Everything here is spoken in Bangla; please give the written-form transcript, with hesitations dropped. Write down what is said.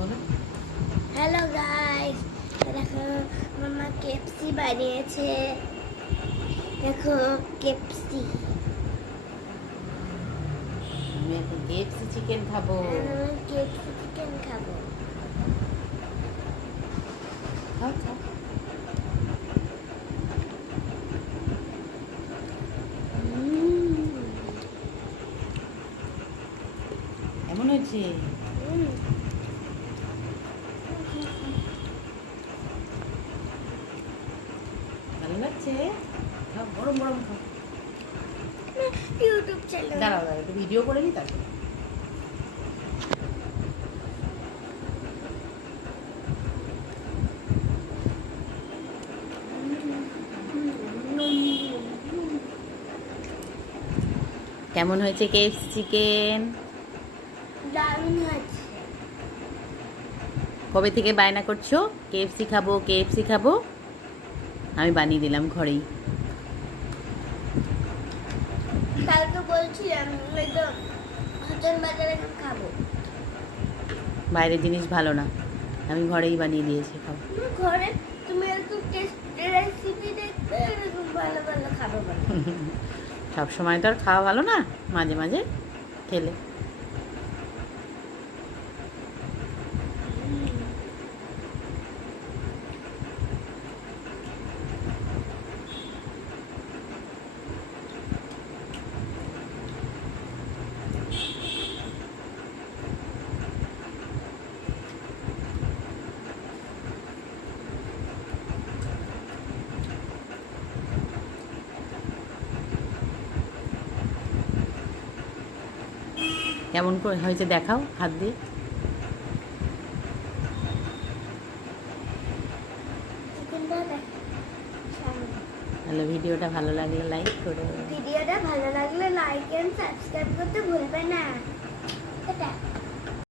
বলো। হ্যালো গাইস, দেখো মামা কেএফসি বানিয়েছে। দেখো কেএফসি। আমি এখন কেএফসি চিকেন খাবো। আমি কেএফসি চিকেন খাবো। খাও খাও। কেমন হয়েছে? ভালো লাগছে? খাও, গরম গরম খাও। YouTube channel. দাঁড়াও দাঁড়াও, একটু ভিডিও করে নি তারপর। কেমন হয়েছে কেএফসি চিকেন? দারুণ হয়েছে। কবে থেকে বায়না করছো কেএফসি খাবো কেএফসি খাবো? আমি বানিয়ে দিলাম ঘরেই। কালকে বলছিলাম একদম হোটেল বাজারে খাবো। বাইরের জিনিস ভালো না, আমি ঘরেই বানিয়ে দিয়েছি, খাও। তুমি ঘরে তুমি এরকম টেস্ট রেসিপি দেখতে এরকম ভালো ভালো খাবার বানাও। সব সময় তো আর খাওয়া ভালো না, মাঝে মাঝে খেলে। কেমন করে হয়েছে দেখাও হাত দিয়ে। চিকেনটা দেখ। তাহলে ভিডিওটা ভালো লাগলে লাইক করো। ভিডিওটা ভালো লাগলে লাইক এন্ড সাবস্ক্রাইব করতে ভুলবে না। টাটা।